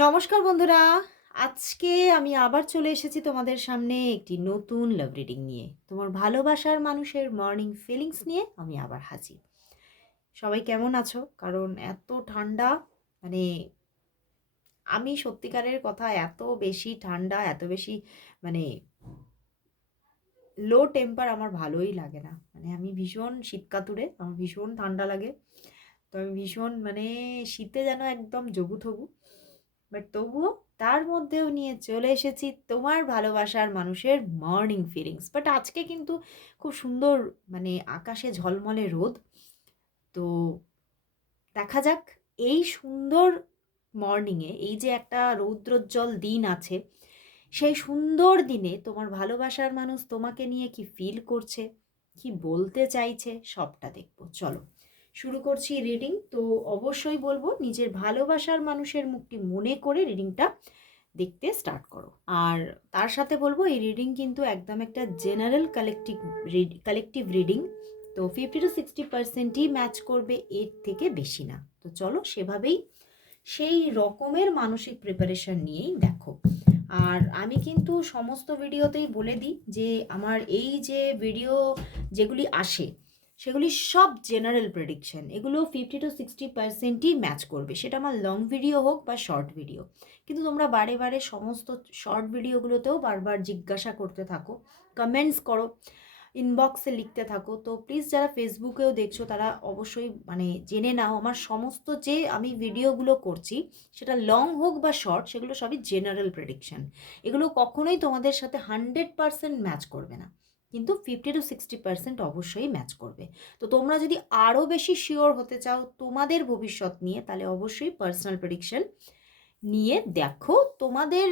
নমস্কার বন্ধুরা। আজকে আমি আবার চলে এসেছি তোমাদের সামনে একটি নতুন লাভ রিডিং নিয়ে। তোমার ভালোবাসার মানুষের মর্নিং ফিলিংস নিয়ে আমি আবার হাজির। সবাই কেমন আছো? কারণ এত ঠান্ডা মানে আমি সত্যিকারের কথা এত বেশি ঠান্ডা, এত বেশি মানে লো টেম্পার আমার ভালোই লাগে না। মানে আমি ভীষণ শীতকাতুরে, আমার ভীষণ ঠান্ডা লাগে। তো আমি ভীষণ মানে শীতে যেন একদম জবু থবু বাট তবুও তার মধ্যেও নিয়ে চলে এসেছি তোমার ভালোবাসার মানুষের মর্নিং ফিলিংস বাট আজকে কিন্তু খুব সুন্দর মানে আকাশে ঝলমলে রোদ। তো দেখা যাক এই সুন্দর মর্নিংয়ে এই যে একটা রৌদ্রোজ্জ্বল দিন আছে, সেই সুন্দর দিনে তোমার ভালোবাসার মানুষ তোমাকে নিয়ে কি ফিল করছে, কি বলতে চাইছে, সবটা দেখব। চলো। শুরু করছি রিডিং তো অবশ্যই বলব, নিজের ভালোবাসার মানুষের মুখটি মনে করে রিডিংটা দেখতে স্টার্ট করো। আর তার সাথে বলব, এই রিডিং কিন্তু একদম একটা জেনারেল কালেকটিভ কালেকটিভ রিডিং তো ফিফটি টু সিক্সটি পার্সেন্টই ম্যাচ করবে, এর থেকে বেশি না। তো চলো সেভাবেই সেই রকমের মানসিক প্রিপারেশন নিয়েই দেখো। আর আমি কিন্তু সমস্ত ভিডিওতেই বলে দিই যে, আমার এই যে ভিডিও যেগুলি আসে সেগুলি সব জেনারেল প্রেডিকশন এগুলো ফিফটি টু সিক্সটি পার্সেন্টই ম্যাচ করবে। সেটা আমার লং ভিডিও হোক বা শর্ট ভিডিও কিন্তু তোমরা বারে বারে সমস্ত শর্ট ভিডিওগুলোতেও বারবার জিজ্ঞাসা করতে থাকো কমেন্টস করো ইনবক্সে লিখতে থাকো। তো প্লিজ যারা ফেসবুকেও দেখছ, তারা অবশ্যই মানে জেনে নাও, আমার সমস্ত যে আমি ভিডিওগুলো করছি, সেটা লং হোক বা শর্ট সেগুলো সবই জেনারেল প্রেডিকশন এগুলো কখনোই তোমাদের সাথে হান্ড্রেড পারসেন্ট ম্যাচ করবে না। কিন্তু ফিফটি টু সিক্সটি পার্সেন্ট অবশ্যই ম্যাচ করবে। তো তোমরা যদি আরও বেশি শিওর হতে চাও তোমাদের ভবিষ্যৎ নিয়ে, তাহলে অবশ্যই পার্সোনাল প্রেডিকশন নিয়ে দেখো তোমাদের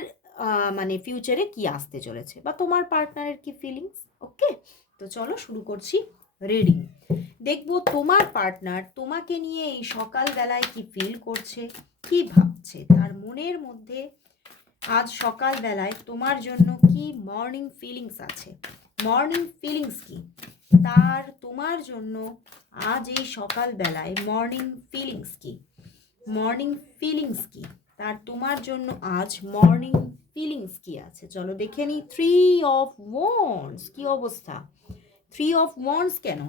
মানে ফিউচারে কি আসতে চলেছে বা তোমার পার্টনারের কি ফিলিংস ওকে তো চলো শুরু করছি রিডিং দেখব তোমার পার্টনার তোমাকে নিয়ে এই সকালবেলায় কি ফিল করছে, কি ভাবছে? তার মনের মধ্যে আজ সকালবেলায় তোমার জন্য কি মর্নিং ফিলিংস আছে? মর্নিং ফিলিংস কি? তার তোমার জন্য আজ এই সকালবেলায় মর্নিং ফিলিংস কি? মর্নিং ফিলিংস কি? তার তোমার জন্য আজ মর্নিং ফিলিংস কি আছে? চলো দেখে নিই। থ্রি অফ ওয়ান্স কি অবস্থা? থ্রি অফ ওয়ান্স কেন?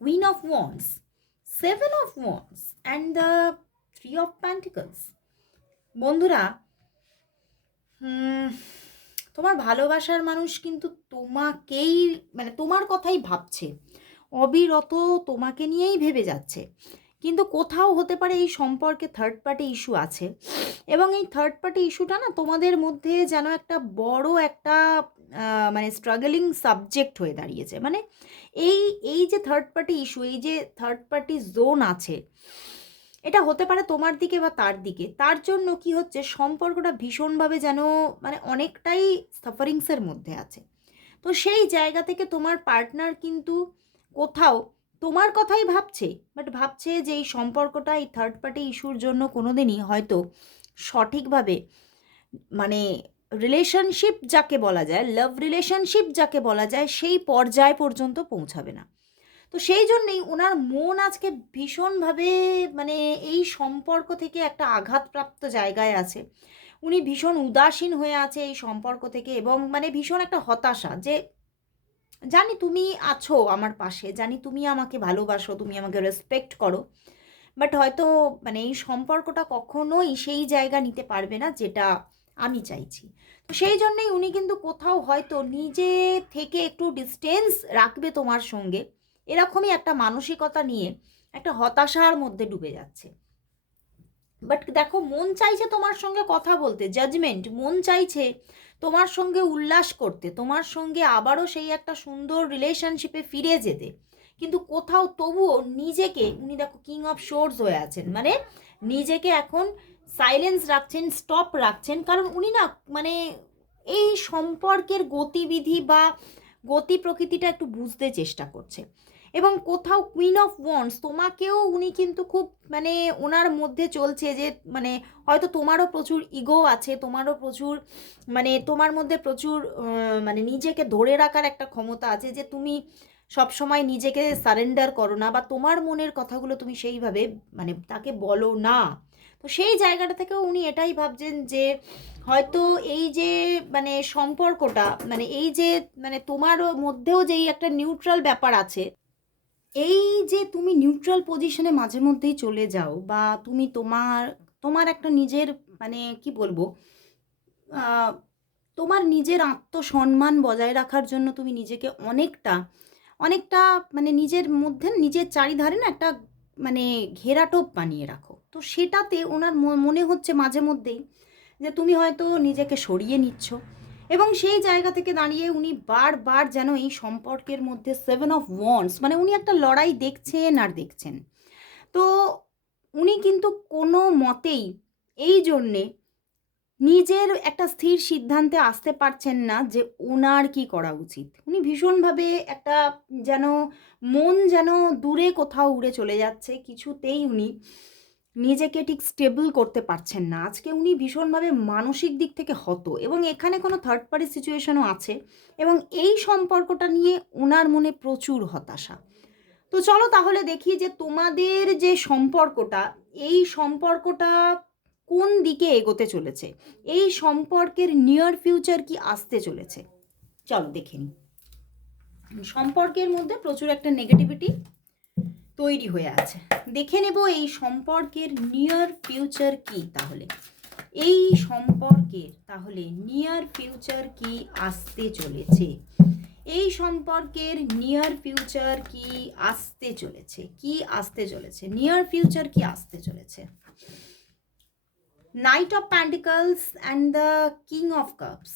Queen of wands seven of wands and the three of pentacles বন্ধুরা তোমার ভালোবাসার মানুষ কিন্তু তোমাকেই মানে তোমার কথাই ভাবছে। অবিরত তোমাকে নিয়েই ভেবে যাচ্ছে। কিন্তু কোথাও হতে পারে এই সম্পর্কে থার্ড পার্টি ইস্যু আছে। এবং এই থার্ড পার্টি ইস্যুটা না তোমাদের মধ্যে যেন একটা বড় একটা মানে স্ট্রাগলিং সাবজেক্ট হয়ে দাঁড়িয়েছে। মানে এই এই যে থার্ড পার্টি ইস্যু এই যে থার্ড পার্টি জোন আছে এটা হতে পারে তোমার দিকে বা তার দিকে। তার জন্য কি হচ্ছে, সম্পর্কটা ভীষণভাবে যেন মানে অনেকটাই সাফারিংসের মধ্যে আছে। তো সেই জায়গা থেকে তোমার পার্টনার কিন্তু কোথাও তোমার কথাই ভাবছে বাট ভাবছে যে এই সম্পর্কটা এই থার্ড পার্টি ইস্যুর জন্য কোনো দিনই হয়তো সঠিকভাবে মানে রিলেশনশিপ যাকে বলা যায় লাভ রিলেশনশিপ যাকে বলা যায়, সেই পর্যায় পর্যন্ত পৌঁছাবে না। তো সেই জন্যেই ওনার মন আজকে ভীষণভাবে মানে এই সম্পর্ক থেকে একটা আঘাতপ্রাপ্ত জায়গায় আছে। উনি ভীষণ উদাসীন হয়ে আছে এই সম্পর্ক থেকে এবং মানে ভীষণ একটা হতাশা যে, জানি তুমি আছো আমার পাশে, জানি তুমি আমাকে ভালোবাসো, তুমি আমাকে রেসপেক্ট করো বাট হয়তো মানে এই সম্পর্কটা কখনোই সেই জায়গা নিতে পারবে না যেটা আমি চাইছি। তো সেই জন্যেই উনি কিন্তু কোথাও হয়তো নিজে থেকে একটু ডিস্টেন্স রাখবে তোমার সঙ্গে। এরকমই একটা মানসিকতা নিয়ে একটা হতাশার মধ্যে ডুবে যাচ্ছে। বাট দেখো, মন চাইছে তোমার সঙ্গে কথা বলতে জাজমেন্ট মন চাইছে তোমার সঙ্গে উল্লাস করতে, তোমার সঙ্গে আবারও সেই একটা সুন্দর রিলেশনশিপে ফিরে যেতে। কিন্তু কোথাও তবুও নিজেকে, উনি দেখো কিং অফ শোর্স হয়ে আছেন মানে নিজেকে এখন সাইলেন্স রাখছেন স্টপ রাখছেন, কারণ উনি না মানে এই সম্পর্কের গতিবিধি বা গতি প্রকৃতিটা একটু বুঝতে চেষ্টা করছে। এবং কোথাও কুইন অফ ওয়ান্স তোমাকেও উনি কিন্তু খুব মানে ওনার মধ্যে চলছে যে মানে হয়তো তোমারও প্রচুর ইগো আছে, তোমারও প্রচুর মানে তোমার মধ্যে প্রচুর মানে নিজেকে ধরে রাখার একটা ক্ষমতা আছে যে তুমি সব সময় নিজেকে সারেন্ডার করো না বা তোমার মনের কথাগুলো তুমি সেইভাবে মানে তাকে বলো না। তো সেই জায়গাটা থেকেও উনি এটাই ভাবছেন যে হয়তো এই যে মানে সম্পর্কটা মানে এই যে মানে তোমার মধ্যেও যেই একটা নিউট্রাল ব্যাপার আছে এই যে তুমি নিউট্রাল পজিশনে মাঝে মধ্যেই চলে যাও বা তুমি তোমার তোমার একটা নিজের মানে কি বলব তোমার নিজের আত্মসম্মান বজায় রাখার জন্য তুমি নিজেকে অনেকটা অনেকটা মানে নিজের মধ্যে নিজের চারিধারে না একটা মানে ঘেরাটোপ বানিয়ে রাখো। তো সেটাতে ওনার মনে হচ্ছে মাঝে মধ্যেই যে তুমি হয়তো নিজেকে সরিয়ে নিচ্ছ। এবং সেই জায়গা থেকে দাঁড়িয়ে উনি বারবার যেন এই সম্পর্কের মধ্যে সেভেন অফ ওয়ান্স মানে উনি একটা লড়াই দেখছেন আর দেখছেন। তো উনি কিন্তু কোনো মতেই এই জন্যে নিজের একটা স্থির সিদ্ধান্তে আসতে পারছেন না যে ওনার কি করা উচিত। উনি ভীষণভাবে একটা যেন মন যেন দূরে কোথাও উড়ে চলে যাচ্ছে, কিছুতেই উনি নিজেকে ঠিক স্টেবল করতে পারছেন না। আজকে উনি ভীষণভাবে মানসিক দিক থেকে হত এবং এখানে কোনো থার্ড পার্টি সিচুয়েশনও আছে এবং এই সম্পর্কটা নিয়ে ওনার মনে প্রচুর হতাশা। তো চলো তাহলে দেখি যে তোমাদের যে সম্পর্কটা, এই সম্পর্কটা কোন দিকে এগোতে চলেছে? এই সম্পর্কের নিয়ার ফিউচার কি আসতে চলেছে? চলো দেখে সম্পর্কের মধ্যে প্রচুর একটা নেগেটিভিটি তৈরি হয়ে আছে। দেখে নেব এই সম্পর্কের নিয়ার ফিউচার কি তাহলে। এই সম্পর্কের তাহলে নিয়ার ফিউচার কি আসতে চলেছে? এই সম্পর্কের নিয়ার ফিউচার কি আসতে চলেছে? কি আসতে চলেছে? নিয়ার ফিউচার কি আসতে চলেছে? Knight of pentacles and the king of cups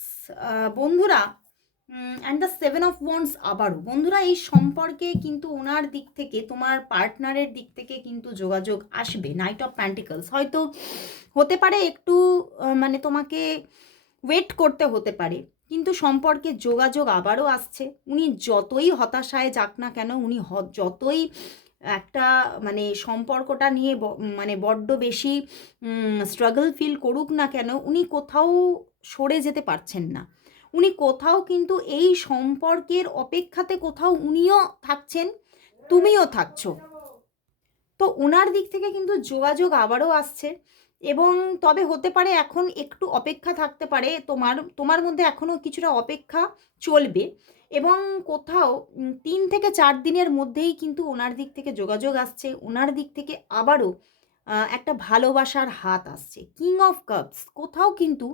বন্ধুরা and the seven of wands আবারও। বন্ধুরা, এই সম্পর্কে কিন্তু ওনার দিক থেকে, তোমার পার্টনারের দিক থেকে কিন্তু যোগাযোগ আসবে। নাইট অফ প্যান্টিকলস হয়তো হতে পারে একটু মানে তোমাকে ওয়েট করতে হতে পারে। কিন্তু সম্পর্কে যোগাযোগ আবারও আসছে। উনি যতই হতাশায় যাক না কেন, উনি যতই একটা মানে সম্পর্কটা নিয়ে মানে বড্ড বেশি স্ট্রাগল ফিল করুক না কেন, উনি কোথাও সরে যেতে পারছেন না। উনি কোথাও কিন্তু এই সম্পর্কের অপেক্ষাতে কোথাও উনিও থাকছেন, তুমিও থাকছো। তো ওনার দিক থেকে কিন্তু যোগাযোগ আবারও আসছে এবং তবে হতে পারে এখন একটু অপেক্ষা থাকতে পারে, তোমার তোমার মধ্যে এখনও কিছুটা অপেক্ষা চলবে এবং কোথাও তিন থেকে চার দিনের মধ্যেই কিন্তু ওনার দিক থেকে যোগাযোগ আসছে ওনার দিক থেকে আবারও একটা ভালোবাসার হাত আসছে। কিং অফ কাপস কোথাও কিন্তু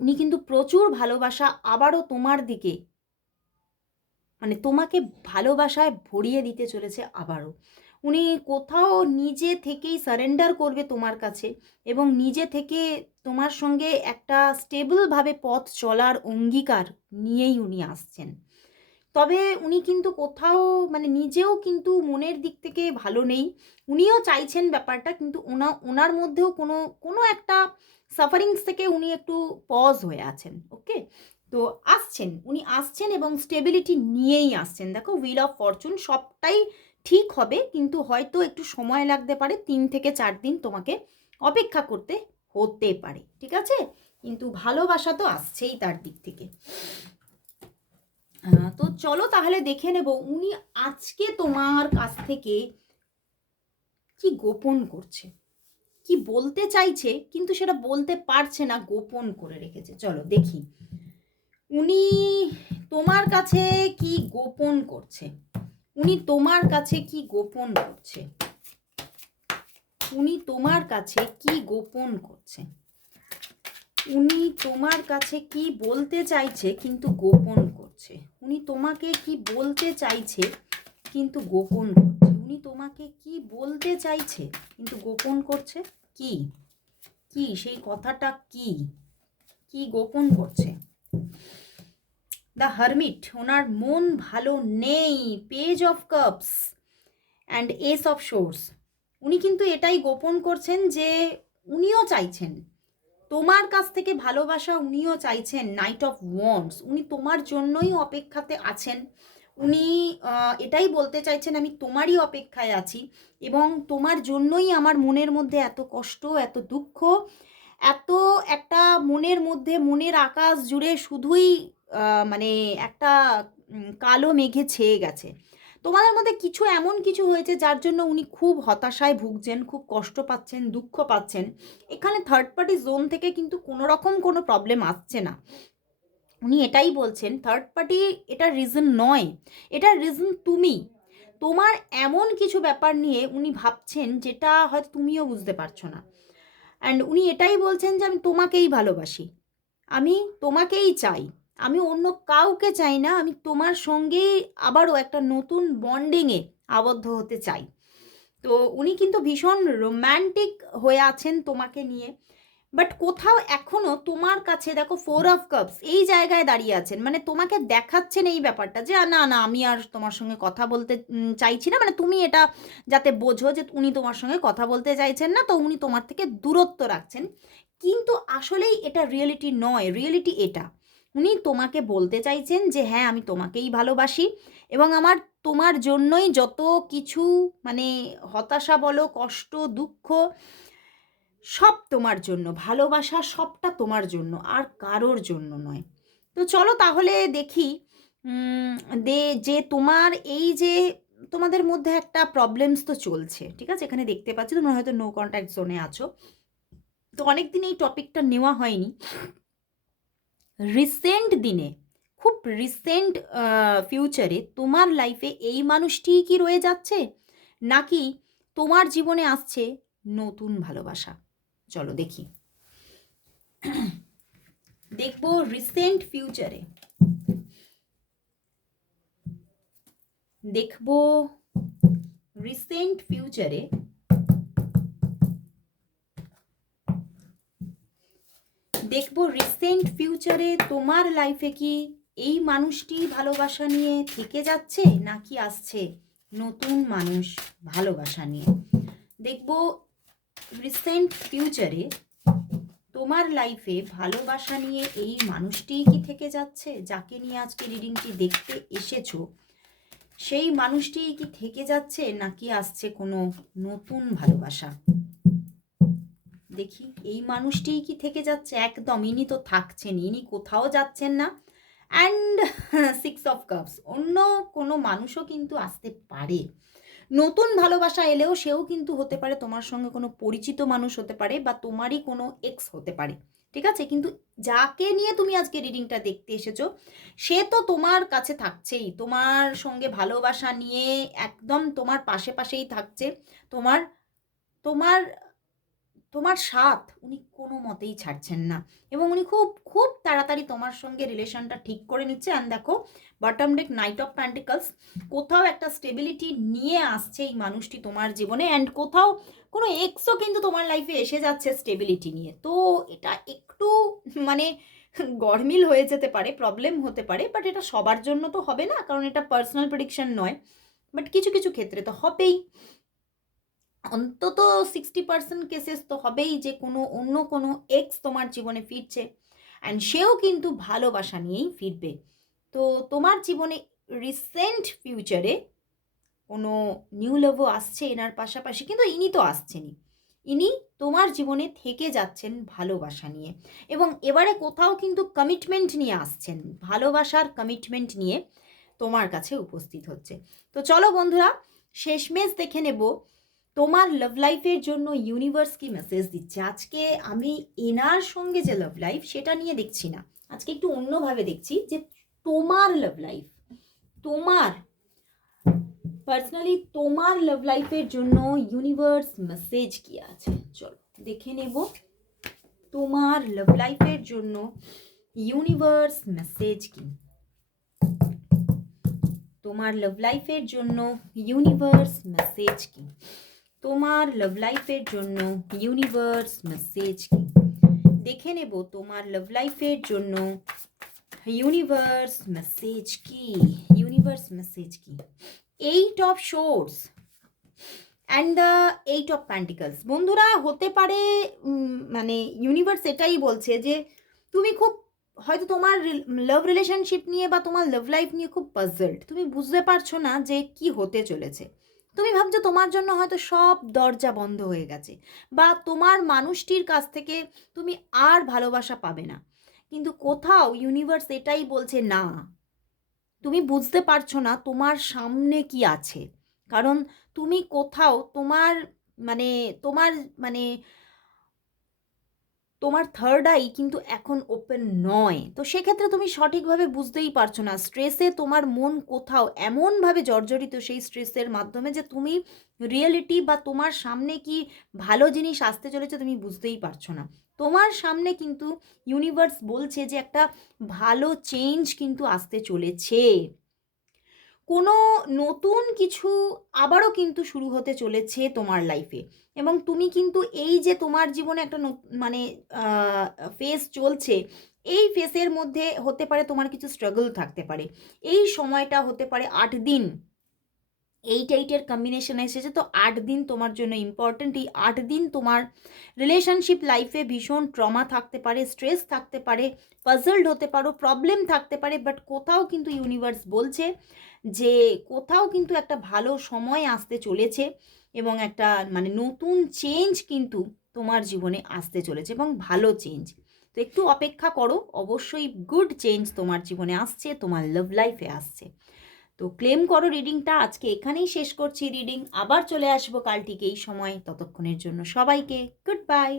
উনি কিন্তু প্রচুর ভালোবাসা আবারও তোমার দিকে মানে তোমাকে ভালোবাসায় ভরিয়ে দিতে চলেছে আবারও। উনি কোথাও নিজে থেকেই সারেন্ডার করবে তোমার কাছে এবং নিজে থেকে তোমার সঙ্গে একটা স্টেবলভাবে পথ চলার অঙ্গীকার নিয়েই উনি আসছেন। তবে উনি কিন্তু কোথাও মানে নিজেও কিন্তু মনের দিক থেকে ভালো নেই। উনিও চাইছেন ব্যাপারটা, কিন্তু ওনা, ওনার মধ্যেও কোনো কোনো একটা সাফারিংস থেকে উনি একটু পজ হয়ে আছেন ওকে তো আসছেন, উনি আসছেন এবং স্টেবিলিটি নিয়েই আসছেন। দেখো হুইল অফ ফরচুন সবটাই ঠিক হবে, কিন্তু হয়তো একটু সময় লাগতে পারে, তিন থেকে চার দিন তোমাকে অপেক্ষা করতে হতে পারে, ঠিক আছে? কিন্তু ভালোবাসা তো আসছেই তার দিক থেকে। তো চলো তাহলে দেখে নেব, উনি আজকে তোমার কাছ থেকে কি গোপন করছে? কি বলতে চাইছে, কিন্তু সেটা বলতে পারছে না, গোপন করে রেখেছে। চলো দেখি, উনি তোমার কাছে কি গোপন করছে? উনি তোমার কাছে কি গোপন করছে? উনি তোমার কাছে কি গোপন করছে? উনি তোমার কাছে কি বলতে চাইছে কিন্তু গোপন করছে। উনি তোমাকে কি বলতে চাইছে কিন্তু গোপন করছে। উনি তোমাকে কি বলতে চাইছে কিন্তু গোপন করছে? কি? কি? সেই কথাটা কি? কি গোপন করছে? দ্য হারমিট, ওনার মন ভালো নেই। Page of cups and ace of swords. উনি কিন্তু এটাই গোপন করছেন যে উনিও চাইছেন। তোমার কাছ থেকে ভালোবাসা উনিও চাইছেন নাইট অফ ওয়ান্স উনি তোমার জন্যই অপেক্ষাতে আছেন। উনি এটাই বলতে চাইছেন, আমি তোমারই অপেক্ষায় আছি এবং তোমার জন্যই আমার মনের মধ্যে এত কষ্ট, এত দুঃখ, এত একটা মনের মধ্যে মনের আকাশ জুড়ে শুধুই মানে একটা কালো মেঘে ছেয়ে গেছে। তোমাদের মধ্যে কিছু এমন কিছু হয়েছে যার জন্য উনি খুব হতাশায় ভুগছেন, খুব কষ্ট পাচ্ছেন, দুঃখ পাচ্ছেন। এখানে থার্ড পার্টি জোন থেকে কিন্তু কোনো রকম কোনো প্রবলেম আসছে না। উনি এটাই বলছেন থার্ড পার্টি এটা রিজন নয়, এটা রিজন তুমি। তোমার এমন কিছু ব্যাপার নিয়ে উনি ভাবছেন যেটা হয়তো তুমিও বুঝতে পারছ না। অ্যান্ড উনি এটাই বলছেন যে আমি তোমাকেই ভালোবাসি। আমি তোমাকেই চাই। আমি অন্য কাউকে চাই না, আমি তোমার সঙ্গেই আবারও একটা নতুন বন্ডিংয়ে আবদ্ধ হতে চাই। তো উনি কিন্তু ভীষণ রোম্যান্টিক হয়ে আছেন তোমাকে নিয়ে। বাট কোথাও এখনও তোমার কাছে দেখো ফোর অফ কাপস এই জায়গায় দাঁড়িয়ে আছেন। মানে তোমাকে দেখাচ্ছেন এই ব্যাপারটা যে না না, আমি আর তোমার সঙ্গে কথা বলতে চাইছি না। মানে তুমি এটা যাতে বোঝো যে, উনি তোমার সঙ্গে কথা বলতে চাইছেন না, তো উনি তোমার থেকে দূরত্ব রাখছেন। কিন্তু আসলেই এটা রিয়েলিটি নয় রিয়েলিটি এটা। উনি তোমাকে বলতে চাইছেন যে হ্যাঁ আমি তোমাকেই ভালোবাসি এবং আমার তোমার জন্যই যত কিছু মানে হতাশা বলো, কষ্ট, দুঃখ, সব তোমার জন্য, ভালোবাসা সবটা তোমার জন্য, আর কারোর জন্য নয়। তো চলো তাহলে দেখি দে, যে তোমার এই যে তোমাদের মধ্যে একটা প্রবলেমস তো চলছে, ঠিক আছে? এখানে দেখতে পাচ্ছি, তোমরা হয়তো নো কন্ট্যাক্ট জোনে আছো। তো অনেক দিন এই টপিকটা নেওয়া হয়নি। রিসেন্ট দিনে, খুব রিসেন্ট ফিউচারে তোমার লাইফে এই মানুষটিই কি রয়ে যাচ্ছে? নাকি তোমার জীবনে আসছে নতুন ভালোবাসা? চলো দেখি। দেখব রিসেন্ট ফিউচারে দেখব রিসেন্ট ফিউচারে দেখব রিসেন্ট ফিউচারে তোমার লাইফে কি এই মানুষটি ভালোবাসা নিয়ে থেকে যাচ্ছে নাকি আসছে নতুন মানুষ ভালোবাসা নিয়ে? দেখব রিসেন্ট ফিউচারে তোমার লাইফে ভালোবাসা নিয়ে এই মানুষটিই কি থেকে যাচ্ছে? যাকে নিয়ে আজকে রিডিংটি দেখতে এসেছ, সেই মানুষটিই কি থেকে যাচ্ছে নাকি আসছে কোনো নতুন ভালোবাসা? দেখি, এই মানুষটিই কি থেকে যাচ্ছে? একদম, ইনি তো থাকছেন, ইনি কোথাও যাচ্ছেন না। অ্যান্ড সিক্স অফ কাপস অন্য কোনো মানুষও কিন্তু আসতে পারে। নতুন ভালোবাসা এলেও সেও কিন্তু হতে পারে, তোমার সঙ্গে কোনো পরিচিত মানুষ হতে পারে বা তোমারই কোনো এক্স হতে পারে। ঠিক আছে? কিন্তু যাকে নিয়ে তুমি আজকে রিডিংটা দেখতে এসেছ, সে তো তোমার কাছে থাকছেই। তোমার সঙ্গে ভালোবাসা নিয়ে একদম তোমার পাশে পাশেই থাকছে। তোমার তোমার তোমার সাথ উনি কোনো মতেই ছাড়ছেন না। এবং উনি খুব খুব তাড়াতাড়ি তোমার সঙ্গে রিলেশনটা ঠিক করে নিচ্ছে। অ্যান্ড দেখো bottom deck knight of pentacles কোথাও একটা স্টেবিলিটি নিয়ে আসছে এই মানুষটি তোমার জীবনে। অ্যান্ড কোথাও কোনো এক্সও কিন্তু তোমার লাইফে এসে যাচ্ছে স্টেবিলিটি নিয়ে। তো এটা একটু মানে গরমিল হয়ে যেতে পারে প্রবলেম হতে পারে বাট এটা সবার জন্য তো হবে না। কারণ এটা পার্সোনাল প্রেডিকশন নয়। বাট কিছু কিছু ক্ষেত্রে তো হবেই। অন্তত সিক্সটি পার্সেন্ট কেসেস তো হবেই যে কোনো অন্য কোনো এক্স তোমার জীবনে ফিরছে। অ্যান্ড সেও কিন্তু ভালোবাসা নিয়েই ফিরবে। তো তোমার জীবনে রিসেন্ট ফিউচারে কোনো নিউ লাভও আসছে এনার পাশাপাশি, কিন্তু ইনি তো আসছেনই। ইনি তোমার জীবনে থেকে যাচ্ছেন ভালোবাসা নিয়ে। এবং এবারে কোথাও কিন্তু কমিটমেন্ট নিয়ে আসছেন, ভালোবাসার কমিটমেন্ট নিয়ে তোমার কাছে উপস্থিত হচ্ছে। তো চলো বন্ধুরা, শেষমেশ দেখে নেব তোমার লাভ লাইফের জন্য ইউনিভার্স কি মেসেজ দিচ্ছে? আজকে আমি এনার সঙ্গে যে লাভ লাইফ সেটা নিয়ে দেখছি না। আজকে একটু অন্যভাবে দেখছি যে তোমার লাভ লাইফ তোমার পার্সোনালি তোমার লাভ লাইফের জন্য ইউনিভার্স মেসেজ কি আছে? চলো, দেখে নেব। তোমার লাভ লাইফের জন্য ইউনিভার্স মেসেজ কি? তোমার লাভ লাইফের জন্য ইউনিভার্স মেসেজ কি? তোমার লাভ লাইফের জন্য ইউনিভার্স মেসেজ কি? দেখে নেব তোমার লাভ লাইফের জন্য ইউনিভার্স মেসেজ কি? ইউনিভার্স মেসেজ কি? Eight of swords and the eight of pentacles বন্ধুরা, হতে পারে মানে ইউনিভার্স এটাই বলছে যে তুমি খুব হয়তো তোমার লাভ রিলেশনশিপ নিয়ে বা তোমার লাভ লাইফ নিয়ে খুব পাজলড তুমি বুঝতে পারছ না যে কি হতে চলেছে। তুমি ভাবছ তোমার জন্য হয়তো সব দরজা বন্ধ হয়ে গেছে বা তোমার মানুষটির কাছ থেকে তুমি আর ভালোবাসা পাবে না। কিন্তু কোথাও ইউনিভার্স এটাই বলছে না। তুমি বুঝতে পারছ না তোমার সামনে কি আছে। কারণ তুমি কোথাও তোমার মানে তোমার মানে তোমার থার্ড আই কিন্তু এখন ওপেন নয়। তো সেক্ষেত্রে তুমি সঠিকভাবে বুঝতেই পারছ না স্ট্রেসে তোমার মন কোথাও এমনভাবে জর্জরিত সেই স্ট্রেসের মাধ্যমে যে তুমি রিয়েলিটি বা তোমার সামনে কি ভালো জিনিস আসতে চলেছে তুমি বুঝতেই পারছ না। তোমার সামনে কিন্তু ইউনিভার্স বলছে যে একটা ভালো চেঞ্জ কিন্তু আসতে চলেছে। কোনো নতুন কিছু আবারও কিন্তু শুরু হতে চলেছে তোমার লাইফে এবং তুমি কিন্তু এই যে তোমার জীবনে একটা মানে ফেস চলছে, এই ফেসের মধ্যে হতে পারে তোমার কিছু স্ট্রাগল থাকতে পারে। এই সময়টা হতে পারে আট দিন। এইট এইটের কম্বিনেশন এসেছে, তো আট দিন তোমার জন্য ইম্পর্ট্যান্ট এই আট দিন তোমার রিলেশনশিপ লাইফে ভীষণ ট্রমা থাকতে পারে স্ট্রেস থাকতে পারে পাজলড হতে পারো প্রবলেম থাকতে পারে বাট কোথাও কিন্তু ইউনিভার্স বলছে যে কোথাও কিন্তু একটা ভালো সময় আসতে চলেছে। এবং একটা মানে নতুন চেঞ্জ কিন্তু তোমার জীবনে আসতে চলেছে এবং ভালো চেঞ্জ তো একটু অপেক্ষা করো, অবশ্যই গুড চেঞ্জ তোমার জীবনে আসছে, তোমার লাভ লাইফে আসছে। তো ক্লেম করো রিডিংটা আজকে এখানেই শেষ করছি রিডিং আবার চলে আসব কালটিকে এই সময়। ততক্ষণের জন্য সবাইকে গুড বাই